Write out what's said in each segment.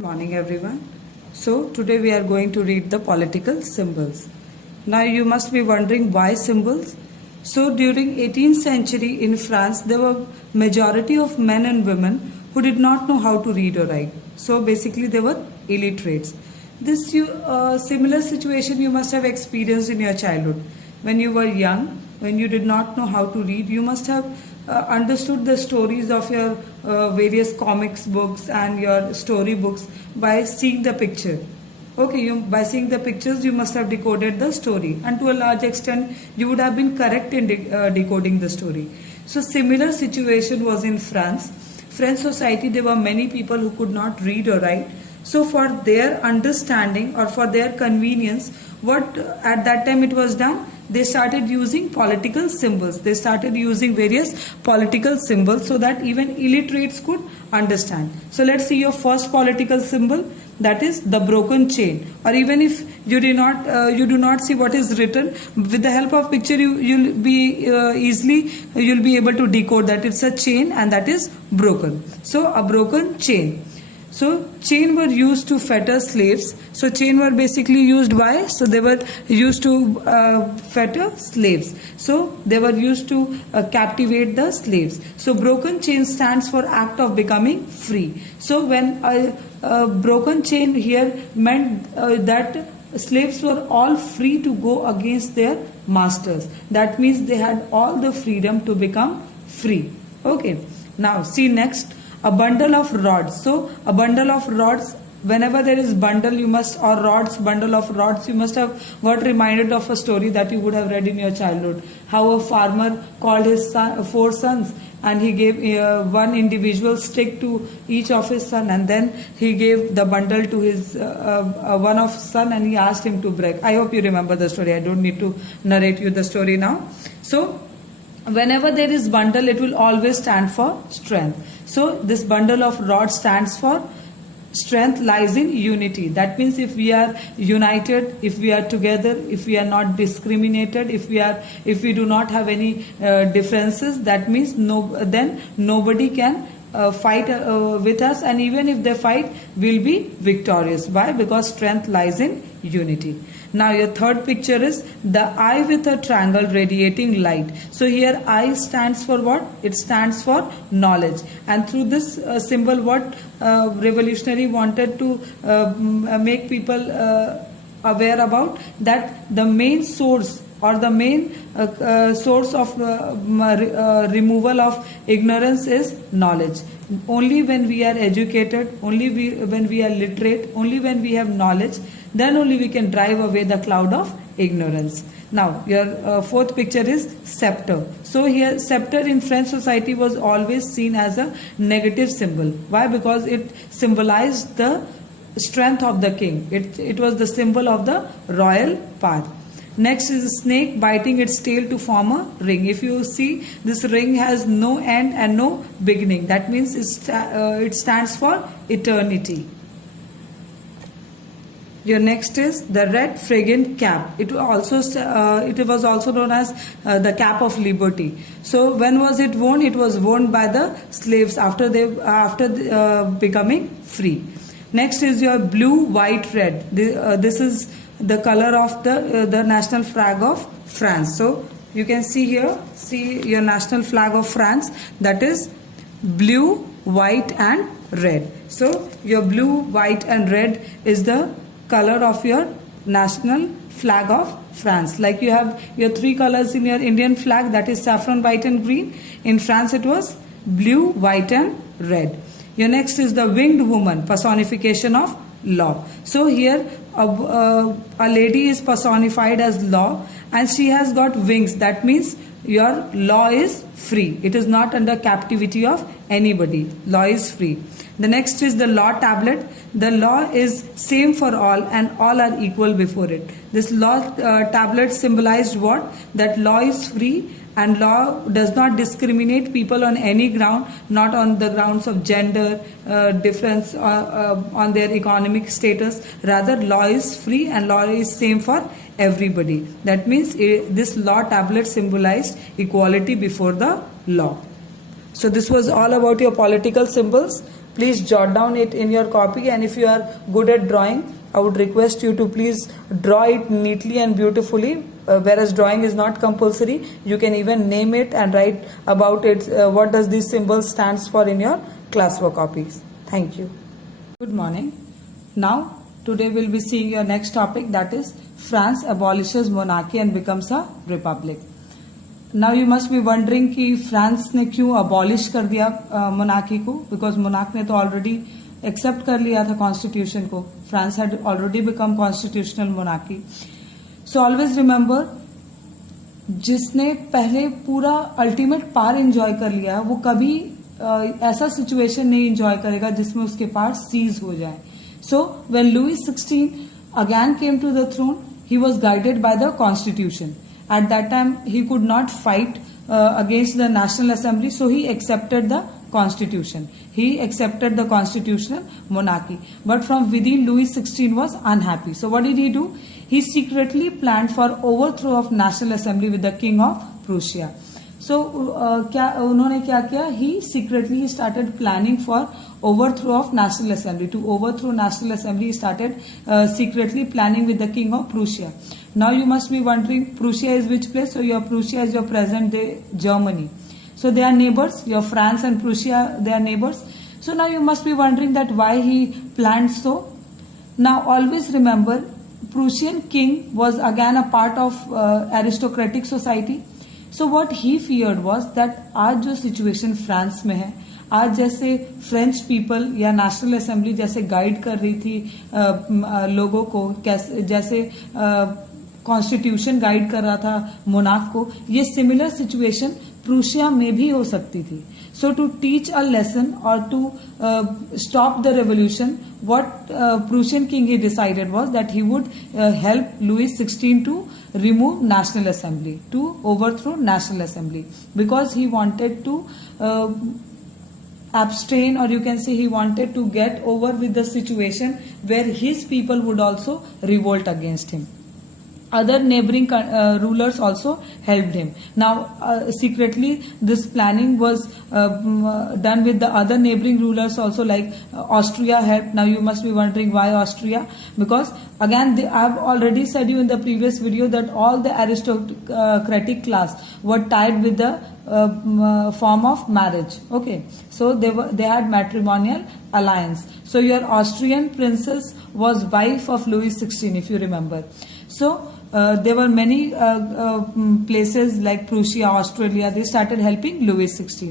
Morning everyone. So today we are going to read the political symbols. Now you must be wondering why symbols? So during 18th century in France there were majority of men and women who did not know how to read or write. So basically they were illiterates. This similar situation you must have experienced in your childhood. When you were young, when you did not know how to read, you must have understood the stories of your various comics books and your story books by seeing the picture. Okay, by seeing the pictures you must have decoded the story, and to a large extent you would have been correct in decoding the story. So similar situation was in France. French society, there were many people who could not read or write. So for their understanding or for their convenience, what at that time it was done, they started using political symbols. They started using various political symbols so that even illiterates could understand. So let's see your first political symbol, that is the broken chain. Or even if you do not see what is written, with the help of picture you'll be you'll be able to decode that it's a chain and that is broken. So a broken chain. So chain were used to fetter slaves. So chain were basically used why? So they were used to fetter slaves. So they were used to captivate the slaves. So broken chain stands for act of becoming free. So when a broken chain here meant that slaves were all free to go against their masters. That means they had all the freedom to become free. Okay. Now see next. A bundle of rods. So a bundle of rods, whenever there is bundle you must, or rods, bundle of rods, you must have got reminded of a story that you would have read in your childhood. How a farmer called his four sons and he gave one individual stick to each of his son, and then he gave the bundle to his one of son and he asked him to break. I hope you remember the story. I don't need to narrate you the story now. So whenever there is bundle, it will always stand for strength. So this bundle of rods stands for strength lies in unity. That means if we are united, if we are together, if we are not discriminated, if we do not have any differences, that means then nobody can fight with us, and even if they fight, we'll be victorious. Why? Because strength lies in unity. Now your third picture is the eye with a triangle radiating light. So here eye stands for what? It stands for knowledge. And through this symbol, what revolutionary wanted to make people aware about, that the main source or the main source of removal of ignorance is knowledge. Only when we are educated, only when we are literate, only when we have knowledge, then only we can drive away the cloud of ignorance. Now your fourth picture is scepter. So here scepter in French society was always seen as a negative symbol. Why? Because it symbolized the strength of the king. It was the symbol of the royal path. Next is a snake biting its tail to form a ring. If you see, this ring has no end and no beginning. That means it stands for eternity. Your next is the red fragrant cap. It was also known as the cap of liberty. So when was it worn? It was worn by the slaves after becoming free. Next is your blue, white, red. This is the color of the national flag of France. So you can see here, see your national flag of France, that is blue, white and red. So your blue, white and red is the color of your national flag of France. Like you have your three colors in your Indian flag, that is saffron, white and green. In France it was blue, white and red. Your next is the winged woman, personification of law. So here a lady is personified as law and she has got wings. That means your law is free. It is not under captivity of anybody. Law is free. The next is the law tablet. The law is same for all and all are equal before it. This law tablet symbolized what? That law is free and law does not discriminate people on any ground, not on the grounds of gender, difference, on their economic status. Rather, law is free and law is same for everybody. That means this law tablet symbolized equality before the law. So this was all about your political symbols. please jot down it in your copy, and if you are good at drawing, I would request you to please draw it neatly and beautifully. Whereas drawing is not compulsory, you can even name it and write about it, what does these symbols stands for in your classwork copies. Thank you. Good morning. Now today we'll be seeing your next topic, that is France abolishes monarchy and becomes a republic. Now you must be wondering कि France ने क्यों abolish कर दिया monarchy को, because monarch ने तो already accept कर लिया था constitution को. France had already become constitutional monarchy. So always remember, जिसने पहले पूरा अल्टीमेट पार एंजॉय कर लिया वो कभी ऐसा सिचुएशन नहीं एंजॉय करेगा जिसमें उसके पार सीज हो जाए. So when Louis 16 again came to the throne, he was guided by the constitution. At that time he could not fight against the National Assembly, so he accepted the constitution. He accepted the constitutional monarchy. But from within, Louis XVI was unhappy. So what did he do? He secretly planned for overthrow of National Assembly with the King of Prussia. So उन्होंने क्या किया? He secretly started planning for overthrow of National Assembly. To overthrow National Assembly, he started secretly planning with the King of Prussia. Now you must be wondering, Prussia is which place? So your Prussia is your present day Germany. So they are neighbors. Your France and Prussia, they are neighbors. So now you must be wondering that why he planned so. Now always remember, Prussian king was again a part of aristocratic society. So what he feared was that आज जो situation France में है, आज जैसे French people या national assembly जैसे guide कर रही थी लोगों को, जैसे कॉन्स्टिट्यूशन गाइड कर रहा था मोनार्क को, ये सिमिलर सिचुएशन प्रूशिया में भी हो सकती थी. So to teach a lesson और to stop the revolution, what Prussian king he decided was that he would help Louis XVI to remove National Assembly, to overthrow National Assembly, because he wanted to abstain, or you can say he wanted to get over with the situation where his people would also revolt against him. Other neighboring rulers also helped him. Now, secretly, this planning was done with the other neighboring rulers also, like Austria helped. Now, you must be wondering why Austria? Because, again, I've already said you in the previous video that all the aristocratic class were tied with the form of marriage. Okay, so they had matrimonial alliance. So, your Austrian princess was wife of Louis XVI, if you remember. So, there were many places like Prussia, Australia, they started helping Louis XVI.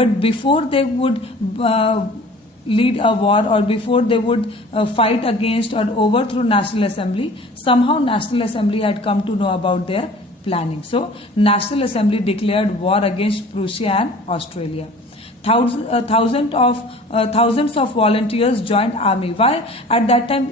But before they would lead a war, or before they would fight against or overthrow National Assembly, somehow National Assembly had come to know about their planning. So, National Assembly declared war against Prussia and Australia. Thousands of volunteers joined army. Why? At that time,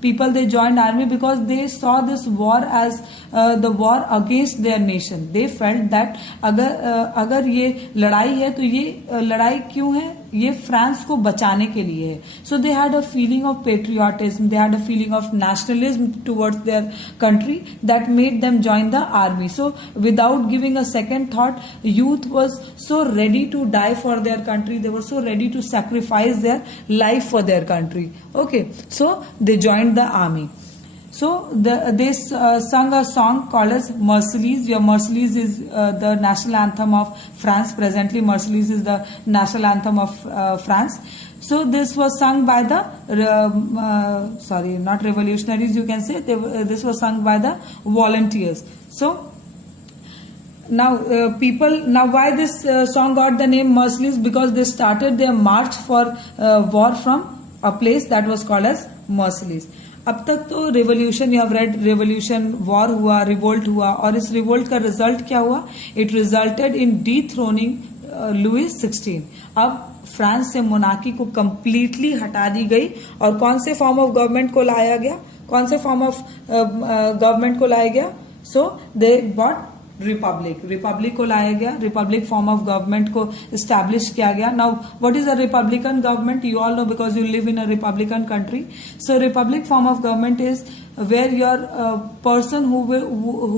people they joined army because they saw this war as the war against their nation. They felt that अगर ये लड़ाई है तो ये लड़ाई क्यों है? ये फ्रांस को बचाने के लिए है. So they had a feeling of patriotism, they had a feeling of nationalism towards their country that made them join the army. So without giving a second thought, youth was so ready to die for their country, they were so ready to sacrifice their life for their country. Okay, so they joined the army. So they sung a song called as Marseillaise. Your Marseillaise is the national anthem of France. Presently, Marseillaise is the national anthem of France. So this was sung by the not revolutionaries, you can say. This was sung by the volunteers. So now why this song got the name Marseillaise? Because they started their march for war from a place that was called as Marseillaise. अब तक तो revolution, you have read revolution, war हुआ, revolt हुआ, और इस revolt का result क्या हुआ? It resulted in dethroning Louis 16. अब फ्रांस से मोनार्की को कंप्लीटली हटा दी गई, और कौन से फॉर्म ऑफ गवर्नमेंट को लाया गया? कौन से फॉर्म ऑफ गवर्नमेंट को लाया गया? सो दे बॉट रिपब्लिक को लाया गया, रिपब्लिक फॉर्म ऑफ गवर्नमेंट को स्टैब्लिश किया गया. Now what is a republican government? You all know because you live in a republican country. So republic form of government is where your person who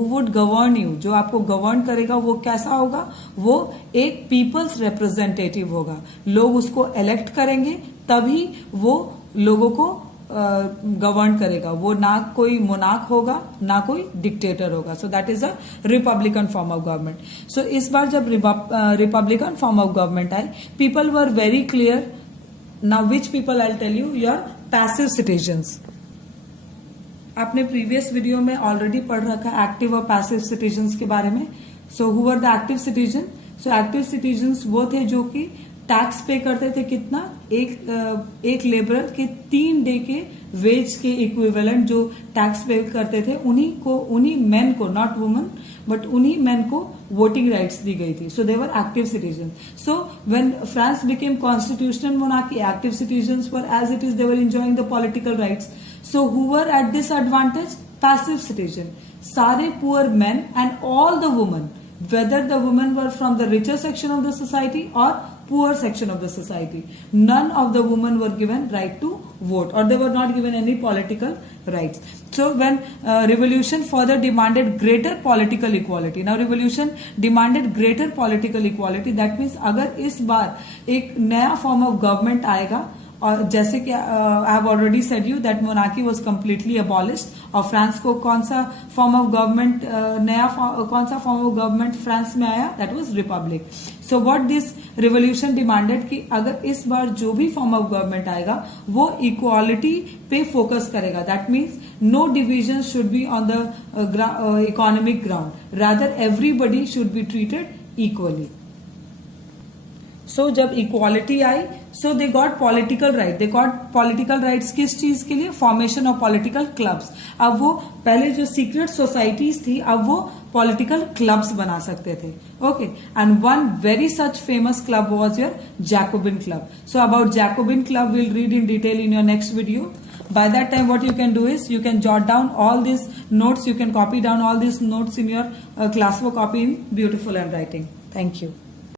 would govern you, जो आपको govern करेगा वो कैसा होगा? वो एक पीपल्स रिप्रेजेंटेटिव होगा. लोग उसको इलेक्ट करेंगे तभी वो लोगों को गवर्न करेगा. वो ना कोई मोनार्क होगा ना कोई डिक्टेटर होगा. So that is a republican form of government. So इस बार जब रिपब्लिकन फॉर्म ऑफ गवर्नमेंट आए, people were very clear. Now which people I tell you? Your passive citizens. आपने प्रीवियस वीडियो में ऑलरेडी पढ़ रखा एक्टिव और पैसिव सिटीजन्स के बारे में. So who were the active citizen? So active citizens वो थे जो कि टैक्स पे करते थे. कितना? एक लेबरर के 3 डे के वेज के इक्विवेलेंट जो टैक्स पे करते थे, उन्हीं मेन को, नॉट वुमन बट उन्हीं मेन को वोटिंग राइट्स दी गई थी. So they were active citizen. So when France became constitutional monarchy, active citizens were as it is they were enjoying the political rights. So who were at disadvantage? Passive citizen. सारे poor men and all the women, whether the women were from the richer section of the society or poor section of the society, none of the women were given right to vote, or they were not given any political rights. So when revolution further demanded greater political equality. Now revolution demanded greater political equality. That means अगर इस बार एक नया form of government आएगा, और जैसे कि I have already said you that monarchy was completely abolished, और France को कौन सा फॉर्म ऑफ गवर्नमेंट कौन सा फॉर्म ऑफ गवर्नमेंट फ्रांस में आया? That was Republic. So what this revolution demanded कि अगर इस बार जो भी फॉर्म ऑफ गवर्नमेंट आएगा वो इक्वालिटी पे फोकस करेगा. That means no division should be on the economic ground, rather everybody should be treated equally. So जब इक्वालिटी आई, so they got political right. They got political rights किस चीज के लिए? Formation of political clubs. अब वो पहले जो सीक्रेट सोसाइटीज थी, अब वो पॉलिटिकल क्लब्स बना सकते थे. Okay, and one very such famous club was your Jacobin club. So about Jacobin club will read in detail in your next video. By that time, what you can do is you can jot down all these notes. You can copy down all these notes in your classwork copy in beautiful handwriting. Thank you.